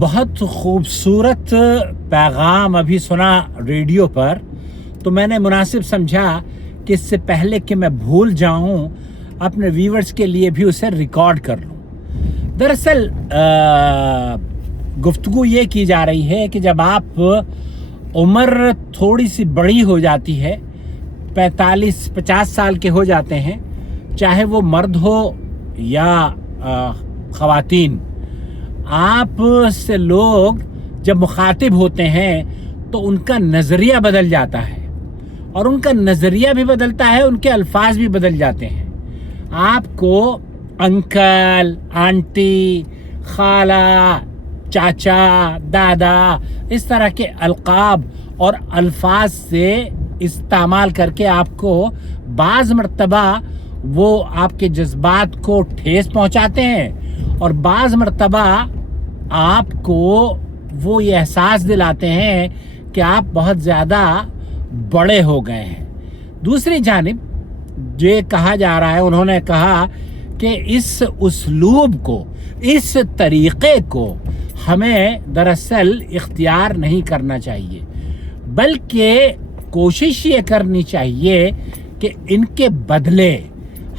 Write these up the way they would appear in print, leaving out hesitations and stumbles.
बहुत खूबसूरत पैगाम अभी सुना रेडियो पर, तो मैंने मुनासिब समझा कि इससे पहले कि मैं भूल जाऊं अपने व्यूअर्स के लिए भी उसे रिकॉर्ड कर लूं। दरअसल गुफ्तगू ये की जा रही है कि जब आप उम्र थोड़ी सी बड़ी हो जाती है, 45-50 साल के हो जाते हैं, चाहे वो मर्द हो या ख़वातीन, आप से लोग जब मुखातिब होते हैं तो उनका नज़रिया बदल जाता है, और उनका नज़रिया भी बदलता है, उनके अल्फाज भी बदल जाते हैं। आपको अंकल, आंटी, खाला, चाचा, दादा, इस तरह के अलकाब और अल्फाज से इस्तेमाल करके आपको बाज़ मर्तबा वो आपके जज्बात को ठेस पहुंचाते हैं, और बाज़ मर्तबा आपको वो ये एहसास दिलाते हैं कि आप बहुत ज़्यादा बड़े हो गए हैं। दूसरी जानिब ये कहा जा रहा है, उन्होंने कहा कि इस उसलूब को, इस तरीक़े को हमें दरअसल इख्तियार नहीं करना चाहिए, बल्कि कोशिश ये करनी चाहिए कि इनके बदले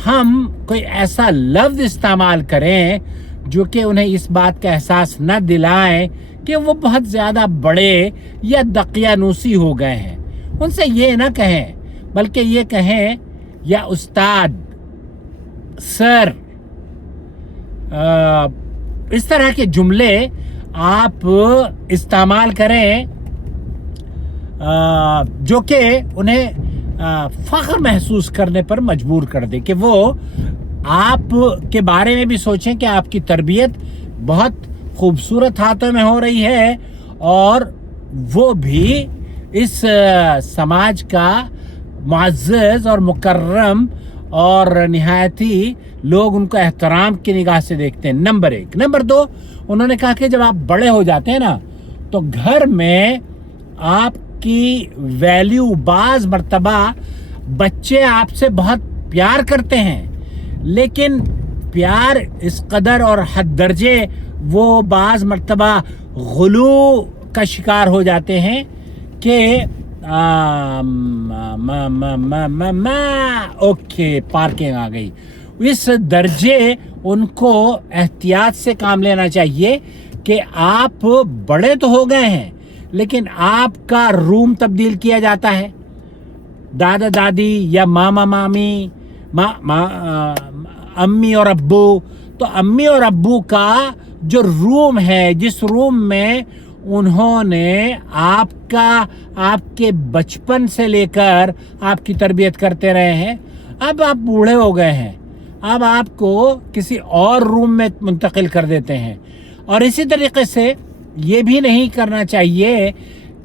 हम कोई ऐसा लफ्ज़ इस्तेमाल करें जो कि उन्हें इस बात का एहसास न दिलाएं कि वो बहुत ज़्यादा बड़े या दकियानूसी हो गए हैं। उनसे ये ना कहें, बल्कि ये कहें या उस्ताद, सर, इस तरह के जुमले आप इस्तेमाल करें जो कि उन्हें फ़ख्र महसूस करने पर मजबूर कर दे, कि वो आप के बारे में भी सोचें कि आपकी तरबियत बहुत खूबसूरत हाथों में हो रही है, और वो भी इस समाज का मुअज़्ज़ज़ और मुकर्रम और निहायती लोग उनको एहतराम की निगाह से देखते हैं। नंबर 1। नंबर 2, उन्होंने कहा कि जब आप बड़े हो जाते हैं ना, तो घर में आपकी वैल्यू, बाज़ मर्तबा बच्चे आपसे बहुत प्यार करते हैं, लेकिन प्यार इस कदर और हद दर्जे वो बाज़ मर्तबा गुलू का शिकार हो जाते हैं कि ओके, पार्किंग आ गई। इस दर्जे उनको एहतियात से काम लेना चाहिए कि आप बड़े तो हो गए हैं, लेकिन आपका रूम तब्दील किया जाता है। दादा दादी या मामा मामी, अम्मी और अब्बू, तो अम्मी और अब्बू का जो रूम है, जिस रूम में उन्होंने आपके बचपन से लेकर आपकी तरबियत करते रहे हैं, अब आप बूढ़े हो गए हैं, अब आपको किसी और रूम में मुंतकिल कर देते हैं। और इसी तरीके से ये भी नहीं करना चाहिए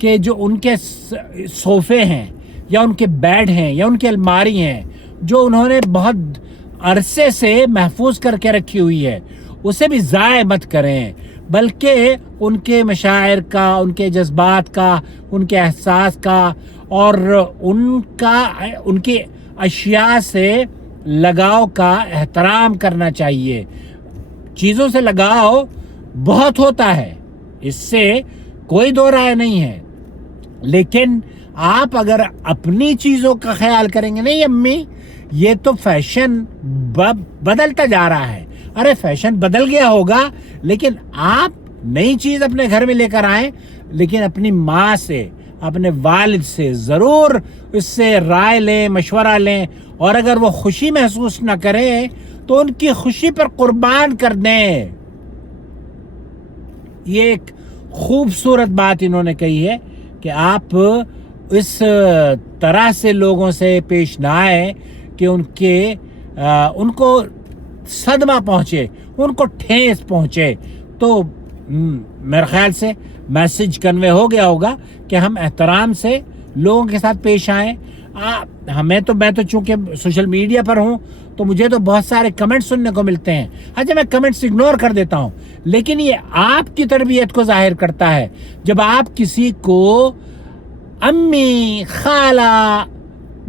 कि जो उनके सोफ़े हैं या उनके बेड हैं या उनकी अलमारी हैं, जो उन्होंने बहुत अरसे से महफूज करके रखी हुई है, उसे भी ज़ाय मत करें, बल्कि उनके मशायर का, उनके जज्बात का, उनके एहसास का और उनकी अशिया से लगाव का एहतराम करना चाहिए। चीज़ों से लगाव बहुत होता है, इससे कोई दो राय नहीं है, लेकिन आप अगर अपनी चीज़ों का ख्याल करेंगे, नहीं अम्मी ये तो फैशन बदलता जा रहा है, अरे फैशन बदल गया होगा, लेकिन आप नई चीज़ अपने घर में लेकर आएं, लेकिन अपनी माँ से, अपने वालिद से ज़रूर इससे राय लें, मशवरा लें, और अगर वो खुशी महसूस ना करें तो उनकी खुशी पर कुर्बान कर दें। ये एक खूबसूरत बात इन्होंने कही है कि आप इस तरह से लोगों से पेश ना आए कि उनको सदमा पहुँचे, उनको ठेस पहुँचे। तो मेरे ख्याल से मैसेज कन्वे हो गया होगा कि हम एहतराम से लोगों के साथ पेश आएँ। मैं तो चूँकि सोशल मीडिया पर हूँ, तो मुझे तो बहुत सारे कमेंट सुनने को मिलते हैं। अच्छा, मैं कमेंट्स इग्नोर कर देता हूँ, लेकिन ये आपकी तरबियत को जाहिर करता है। जब आप किसी को अम्मी, खाला,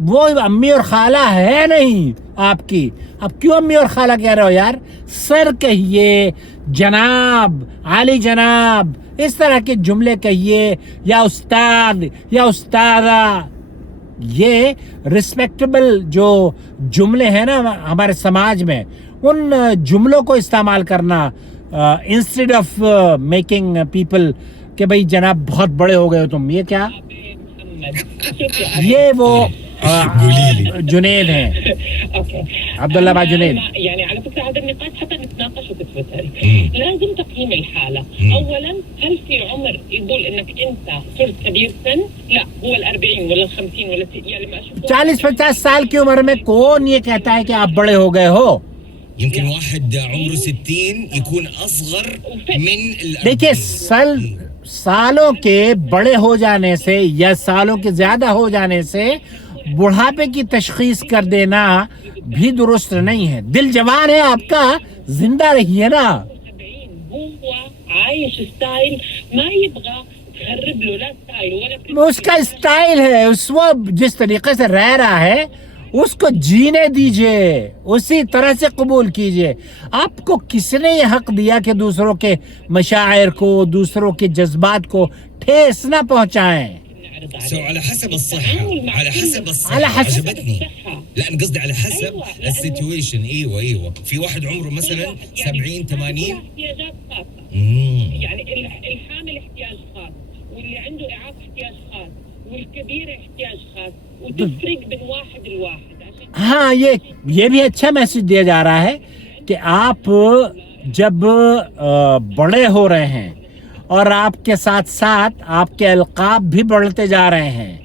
वो अम्मी और खाला है नहीं आपकी, अब क्यों अम्मी और खाला कह रहे हो यार? सर कहिए, جناب، عالی جناب، اس طرح کے جملے کہیے، یا استاد یا استادہ. یہ رسپیکٹیبل جو جملے ہیں نا ہمارے سماج میں، ان جملوں کو استعمال کرنا انسٹیڈ آف میکنگ پیپل کہ بھائی جناب بہت بڑے ہو گئے ہو تم. یہ کیا؟ یہ وہ جنید ہیں، عبداللہ بھائی جنید. يعني على فكره هذا النقاش حتى نتناقشه في تويتر. لازم تقييم الحاله. اولا هل في عمر يقول انك انت صرت كبير سن؟ لا، هو ال40 ولا ال50 ولا يعني لما اشوف 40-50 سال کی عمر میں کون یہ کہتا ہے کہ آپ بڑے ہو گئے ہو؟ يمكن واحد عمره 60 يكون اصغر من دیکھیے سالوں کے بڑے ہو جانے سے یا سالوں کے زیادہ ہو جانے سے بڑھاپے کی تشخیص کر دینا بھی درست نہیں ہے. دل جوان ہے آپ کا، زندہ رہیے نا. هو عايش ستايل ما يبغى تخرب له لا ستايل ولا اس کا اسٹائل ہے، اس وہ جس طریقے سے رہ رہا ہے اس کو جینے دیجئے، اسی طرح سے قبول کیجئے. آپ کو کس نے یہ حق دیا کہ دوسروں کے مشاعر کو، دوسروں کے جذبات کو ٹھیس نہ پہنچائیں؟ على حسب الصحة، على حسب الصحة. على حسب عجبتني. لا أنا قصدي على حسب السيتويشن. ايوه في واحد عمره مثلا 70 80 احتياجات خاصه. يعني الحامل احتياج خاص، واللي عنده اعاقه احتياج خاص، والكبير احتياج خاص، وتفرق بين واحد لواحد. ہاں یہ بھی اچھا میسج دیا جا رہا ہے کہ آپ جب بڑے ہو رہے ہیں اور آپ کے ساتھ ساتھ آپ کے القاب بھی بڑھتے جا رہے ہیں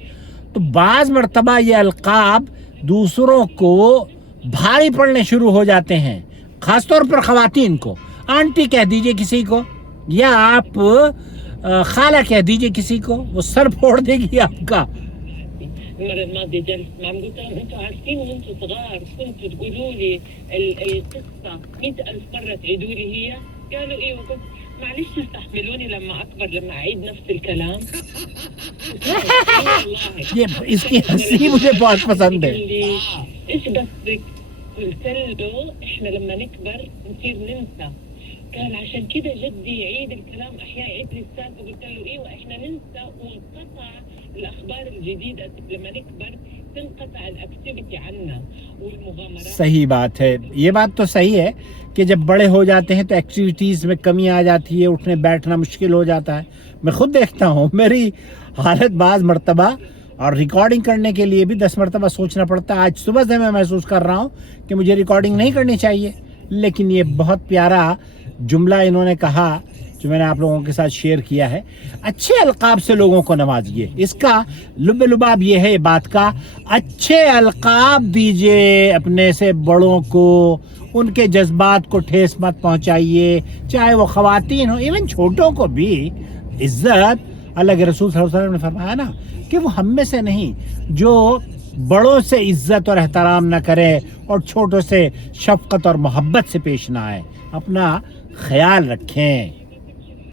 تو بعض مرتبہ یہ القاب دوسروں کو بھاری پڑنے شروع ہو جاتے ہیں، خاص طور پر خواتین کو. آنٹی کہہ دیجئے کسی کو، یا آپ خالہ کہہ دیجئے کسی کو، وہ سر پھوڑ دے گی آپ کا. المرة الماضية جلست معهم قلت لهم انتم عارفين وانتم صغار كنتوا تقولوا لي القصة 100,000 مرة تعيدوا لي هي؟ قالوا ايه. وقلت معلش تستحملوني لما اكبر لما اعيد نفس الكلام. یہ اس کی ہنسی مجھے بہت پسند ہے. ايش قصدك؟ قلت له احنا لما نكبر نصير ننسى. قال عشان كده جدي يعيد الكلام احيانا، يعيد لي السالفه. قلت له ايوه احنا ننسى ونقطع الاخبار الجديده لما نكبر، تنقطع الاكتيفيتي عنا والمغامرات. صحیح بات ہے، یہ بات تو صحیح ہے کہ جب بڑے ہو جاتے ہیں تو ایکٹیویٹیز میں کمی آ جاتی ہے، اٹھنے بیٹھنا مشکل ہو جاتا ہے. میں خود دیکھتا ہوں میری حالت بعض مرتبہ، اور ریکارڈنگ کرنے کے لیے بھی 10 مرتبہ سوچنا پڑتا ہے. آج صبح سے میں محسوس کر رہا ہوں کہ مجھے ریکارڈنگ نہیں کرنی چاہیے، لیکن یہ بہت پیارا جملہ انہوں نے کہا جو میں نے آپ لوگوں کے ساتھ شیئر کیا ہے. اچھے القاب سے لوگوں کو نوازیے. اس کا لب لباب یہ ہے بات کا، اچھے القاب دیجئے اپنے سے بڑوں کو، ان کے جذبات کو ٹھیس مت پہنچائیے، چاہے وہ خواتین ہوں، ایون چھوٹوں کو بھی عزت. اللہ کے رسول صلی اللہ علیہ وسلم نے فرمایا نا کہ وہ ہم میں سے نہیں جو بڑوں سے عزت اور احترام نہ کرے اور چھوٹوں سے شفقت اور محبت سے پیش نہ آئے. اپنا خیال رکھیں.